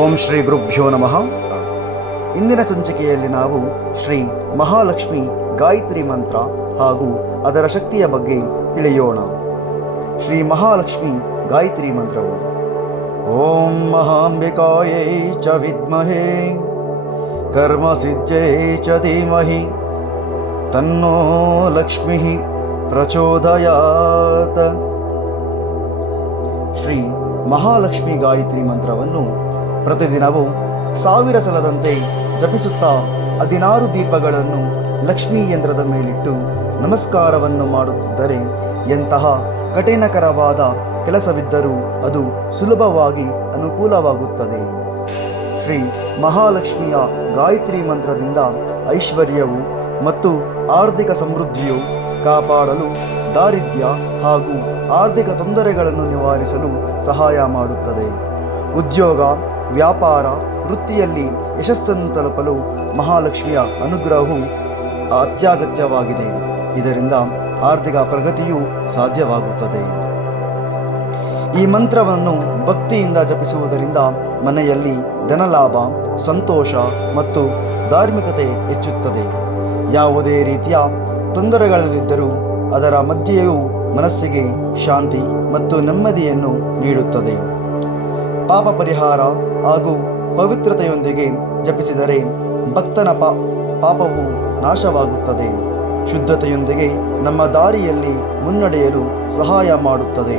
ಓಂ ಶ್ರೀ ಗುರುಭ್ಯೋ ನಮಃ. ಇಂದಿನ ಸಂಚಿಕೆಯಲ್ಲಿ ನಾವು ಶ್ರೀ ಮಹಾಲಕ್ಷ್ಮಿ ಗಾಯತ್ರಿ ಮಂತ್ರ ಹಾಗೂ ಅದರ ಶಕ್ತಿಯ ಬಗ್ಗೆ ತಿಳಿಯೋಣ. ಶ್ರೀ ಮಹಾಲಕ್ಷ್ಮಿ ಗಾಯತ್ರಿ ಮಂತ್ರವು, ಓಂ ಮಹಾಂಬಿಕಾಯೈ ಚ ವಿದ್ಮಹೇ ಕರ್ಮಸಿದ್ಧೈ ಚ ಧೀಮಹಿ, ತನ್ನೋ ಲಕ್ಷ್ಮಿ ಪ್ರಚೋದಯಾತ. ಶ್ರೀ ಮಹಾಲಕ್ಷ್ಮಿ ಗಾಯತ್ರಿ ಮಂತ್ರವನ್ನು ಪ್ರತಿದಿನವೂ ಸಾವಿರ ಸಲದಂತೆ ಜಪಿಸುತ್ತಾ ಹದಿನಾರು ದೀಪಗಳನ್ನು ಲಕ್ಷ್ಮೀ ಯಂತ್ರದ ಮೇಲಿಟ್ಟು ನಮಸ್ಕಾರವನ್ನು ಮಾಡುತ್ತಿದ್ದರೆ ಎಂತಹ ಕಠಿಣಕರವಾದ ಕೆಲಸವಿದ್ದರೂ ಅದು ಸುಲಭವಾಗಿ ಅನುಕೂಲವಾಗುತ್ತದೆ. ಶ್ರೀ ಮಹಾಲಕ್ಷ್ಮಿಯ ಗಾಯತ್ರಿ ಮಂತ್ರದಿಂದ ಐಶ್ವರ್ಯವು ಮತ್ತು ಆರ್ಥಿಕ ಸಮೃದ್ಧಿಯು ಕಾಪಾಡಲು ದಾರಿದ್ರ್ಯ ಹಾಗೂ ಆರ್ಥಿಕ ತೊಂದರೆಗಳನ್ನು ನಿವಾರಿಸಲು ಸಹಾಯ ಮಾಡುತ್ತದೆ. ಉದ್ಯೋಗ ವ್ಯಾಪಾರ, ವೃತ್ತಿಯಲ್ಲಿ ಯಶಸ್ಸನ್ನು ತಲುಪಲು ಮಹಾಲಕ್ಷ್ಮಿಯ ಅನುಗ್ರಹವು ಅತ್ಯಗತ್ಯವಾಗಿದೆ. ಇದರಿಂದ ಆರ್ಥಿಕ ಪ್ರಗತಿಯು ಸಾಧ್ಯವಾಗುತ್ತದೆ. ಈ ಮಂತ್ರವನ್ನು ಭಕ್ತಿಯಿಂದ ಜಪಿಸುವುದರಿಂದ ಮನೆಯಲ್ಲಿ ಧನಲಾಭ, ಸಂತೋಷ ಮತ್ತು ಧಾರ್ಮಿಕತೆ ಹೆಚ್ಚುತ್ತದೆ. ಯಾವುದೇ ರೀತಿಯ ತೊಂದರೆಗಳಲ್ಲಿದ್ದರೂ ಅದರ ಮಧ್ಯೆಯೂ ಮನಸ್ಸಿಗೆ ಶಾಂತಿ ಮತ್ತು ನೆಮ್ಮದಿಯನ್ನು ನೀಡುತ್ತದೆ. ಪಾಪ ಪರಿಹಾರ ಹಾಗೂ ಪವಿತ್ರತೆಯೊಂದಿಗೆ ಜಪಿಸಿದರೆ ಭಕ್ತನ ಪಾ, ಪಾಪವು ನಾಶವಾಗುತ್ತದೆ. ಶುದ್ಧತೆಯೊಂದಿಗೆ ನಮ್ಮ ದಾರಿಯಲ್ಲಿ ಮುನ್ನಡೆಯಲು ಸಹಾಯ ಮಾಡುತ್ತದೆ.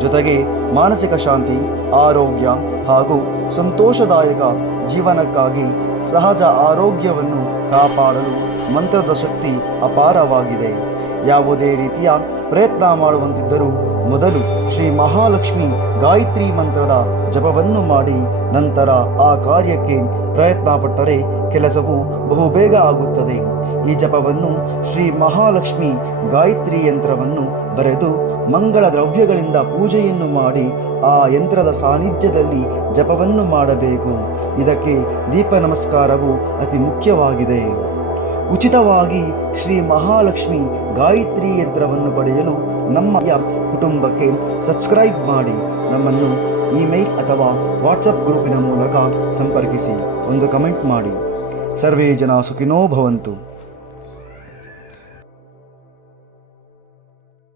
ಜೊತೆಗೆ ಮಾನಸಿಕ ಶಾಂತಿ, ಆರೋಗ್ಯ ಹಾಗೂ ಸಂತೋಷದಾಯಕ ಜೀವನಕ್ಕಾಗಿ ಸಹಜ ಆರೋಗ್ಯವನ್ನು ಕಾಪಾಡಲು ಮಂತ್ರದ ಶಕ್ತಿ ಅಪಾರವಾಗಿದೆ. ಯಾವುದೇ ರೀತಿಯ ಪ್ರಯತ್ನ ಮಾಡುವಂತಿದ್ದರೂ ಮೊದಲು ಶ್ರೀ ಮಹಾಲಕ್ಷ್ಮಿ ಗಾಯತ್ರಿ ಮಂತ್ರದ ಜಪವನ್ನು ಮಾಡಿ ನಂತರ ಆ ಕಾರ್ಯಕ್ಕೆ ಪ್ರಯತ್ನ ಪಟ್ಟರೆ ಕೆಲಸವು ಬಹುಬೇಗ ಆಗುತ್ತದೆ. ಈ ಜಪವನ್ನು ಶ್ರೀ ಮಹಾಲಕ್ಷ್ಮಿ ಗಾಯತ್ರಿ ಯಂತ್ರವನ್ನು ಬರೆದು ಮಂಗಳ ದ್ರವ್ಯಗಳಿಂದ ಪೂಜೆಯನ್ನು ಮಾಡಿ ಆ ಯಂತ್ರದ ಸಾನ್ನಿಧ್ಯದಲ್ಲಿ ಜಪವನ್ನು ಮಾಡಬೇಕು. ಇದಕ್ಕೆ ದೀಪ ನಮಸ್ಕಾರವು ಅತಿ ಮುಖ್ಯವಾಗಿದೆ. ಉಚಿತವಾಗಿ ಶ್ರೀ ಮಹಾಲಕ್ಷ್ಮಿ ಗಾಯತ್ರಿ ಯಂತ್ರವನ್ನು ಪಡೆಯಲು ನಮ್ಮ ಕುಟುಂಬಕ್ಕೆ ಸಬ್ಸ್ಕ್ರೈಬ್ ಮಾಡಿ ನಮ್ಮನ್ನು ಇಮೇಲ್ ಅಥವಾ ವಾಟ್ಸಪ್ ಗ್ರೂಪಿನ ಮೂಲಕ ಸಂಪರ್ಕಿಸಿ ಒಂದು ಕಮೆಂಟ್ ಮಾಡಿ. ಸರ್ವೇ ಜನ ಸುಖಿನೋ ಭವಂತು.